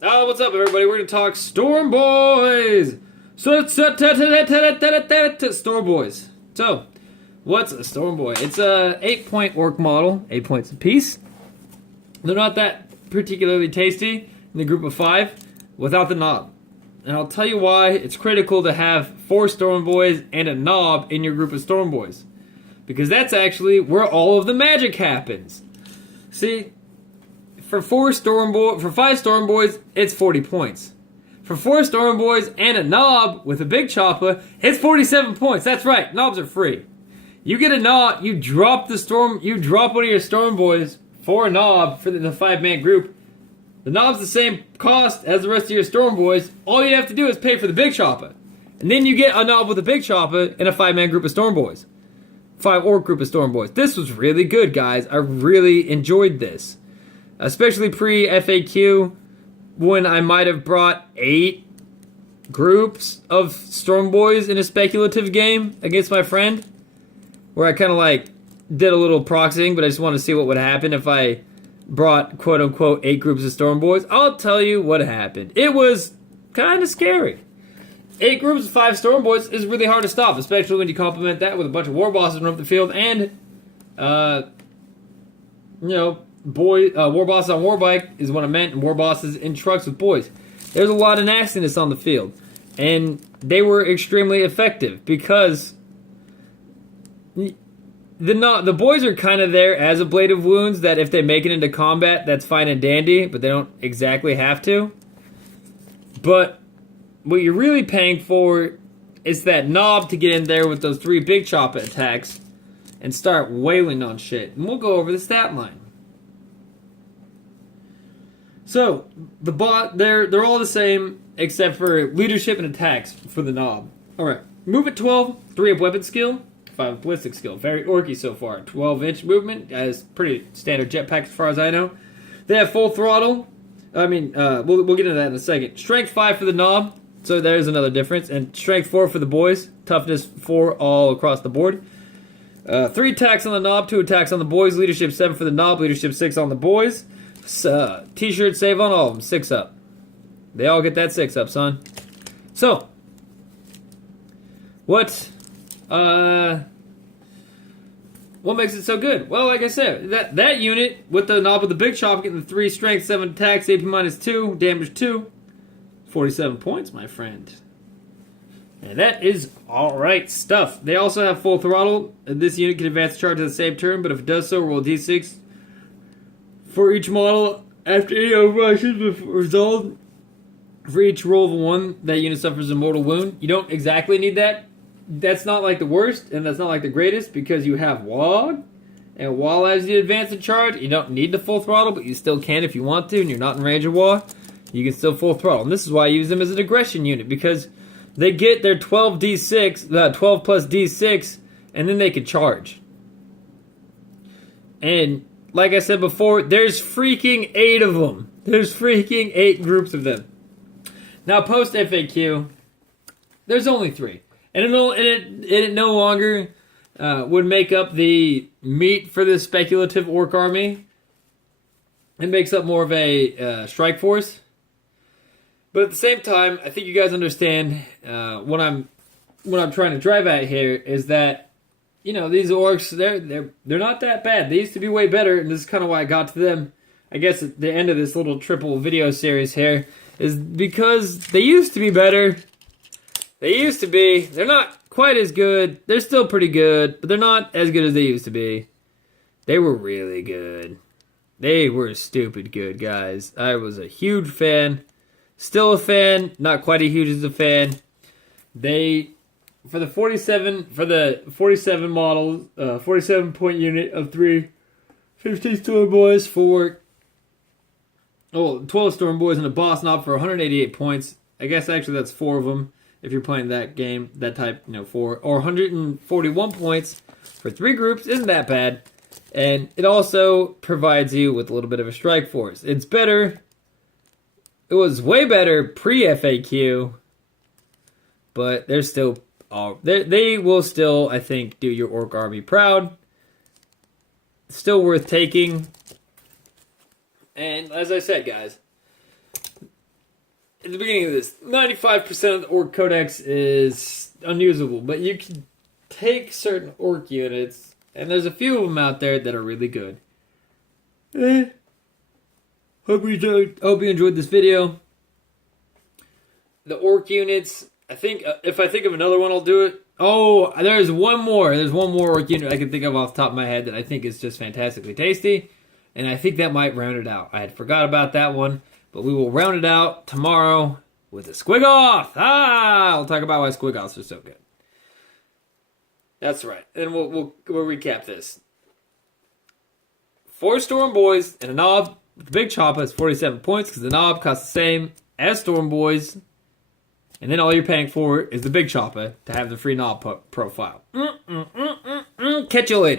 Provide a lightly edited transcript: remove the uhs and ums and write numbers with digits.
What's up, everybody? We're gonna talk Stormboys. Stormboys. So, what's a Stormboy? It's a 8-point orc model, 8 points apiece. They're not that particularly tasty in the group of 5 without the knob. And I'll tell you why it's critical to have 4 Stormboys and a knob in your group of Stormboys. Because that's actually where all of the magic happens. See, for 5 Stormboys, it's 40 points. For 4 Stormboys and a knob with a big chopper, it's 47 points. That's right, knobs are free. You get a knob, you drop one of your Stormboys for a knob for the 5-man group. The knob's the same cost as the rest of your Stormboys. All you have to do is pay for the big chopper. And then you get a knob with a big chopper in a 5-man group of Stormboys. 5 orc group of Stormboys. This was really good, guys. I really enjoyed this. Especially pre-FAQ, when I might have brought 8 groups of Stormboys in a speculative game against my friend. Where I kind of like did a little proxying, but I just wanted to see what would happen if I brought quote-unquote 8 groups of Stormboys. I'll tell you what happened. It was kind of scary. 8 groups of 5 Stormboys is really hard to stop, especially when you complement that with a bunch of war bosses running up the field and, war bosses on Warbike is what I meant, and war bosses in trucks with boys. There's a lot of nastiness on the field, and they were extremely effective because the boys are kind of there as a blade of wounds that if they make it into combat, that's fine and dandy, but they don't exactly have to. But what you're really paying for is that knob to get in there with those 3 big chopper attacks and start wailing on shit. And we'll go over the stat line. So, they're all the same except for leadership and attacks for the knob. Alright, move at 12, 3 of weapon skill, 5 of ballistic skill. Very orky so far. 12-inch movement, as pretty standard jetpack as far as I know. They have full throttle. We'll get into that in a second. Strength 5 for the knob, so there's another difference. And strength 4 for the boys. Toughness 4 all across the board. 3 attacks on the knob, 2 attacks on the boys. Leadership 7 for the knob, leadership 6 on the boys. T-shirt save on all of them, 6 up. They all get that 6 up, son. So, what makes it so good? Well, like I said, that unit with the knob with the big chop getting the 3 strength, 7 attacks, AP minus 2, damage 2, 47 points, my friend. And that is alright stuff. They also have full throttle. This unit can advance the charge at the same turn, but if it does so, roll d6 for each model after any overactions with resolved. For each roll of a 1, that unit suffers a mortal wound. You don't exactly need that. That's not like the worst, and that's not like the greatest, because you have Wog, and while as you advance the charge, you don't need the full throttle, but you still can if you want to, and you're not in range of Wog, you can still full throttle. And this is why I use them as an aggression unit, because they get their 12 plus d6, and then they can charge. And like I said before, there's freaking 8 of them. There's freaking 8 groups of them. Now, post FAQ, there's only 3. And it no longer would make up the meat for the speculative orc army. It makes up more of a strike force. But at the same time, I think you guys understand what I'm trying to drive at here is that, you know, these orcs, they're not that bad. They used to be way better, and this is kind of why I got to them. I guess at the end of this little triple video series here is because they used to be better. They used to be. They're not quite as good. They're still pretty good, but they're not as good as they used to be. They were really good. They were stupid good, guys. I was a huge fan. Still a fan. Not quite as huge as a fan. For the 47 models, 47-point unit of 3 15 Stormboys for 12 Stormboys and a boss knob for 188 points. I guess actually that's 4 of them. If you're playing that game, that type, 4. Or 141 points for 3 groups isn't that bad. And it also provides you with a little bit of a strike force. It's better. It was way better pre-FAQ. But they're still they will still, I think, do your orc army proud. Still worth taking. And as I said, guys, at the beginning of this, 95% of the Orc Codex is unusable, but you can take certain Orc units, and there's a few of them out there that are really good. Hope you enjoyed this video. The Orc units, I think, if I think of another one, I'll do it. Oh, there's one more. There's one more Orc unit I can think of off the top of my head that I think is just fantastically tasty. And I think that might round it out. I had forgot about that one. But we will round it out tomorrow with a Squigoth. I'll talk about why Squigoths are so good. That's right. And we'll recap this. 4 Stormboys and a Knob. The big chopper is 47 points because the Knob costs the same as Stormboys. And then all you're paying for is the big chopper to have the free Knob profile. Catch you later.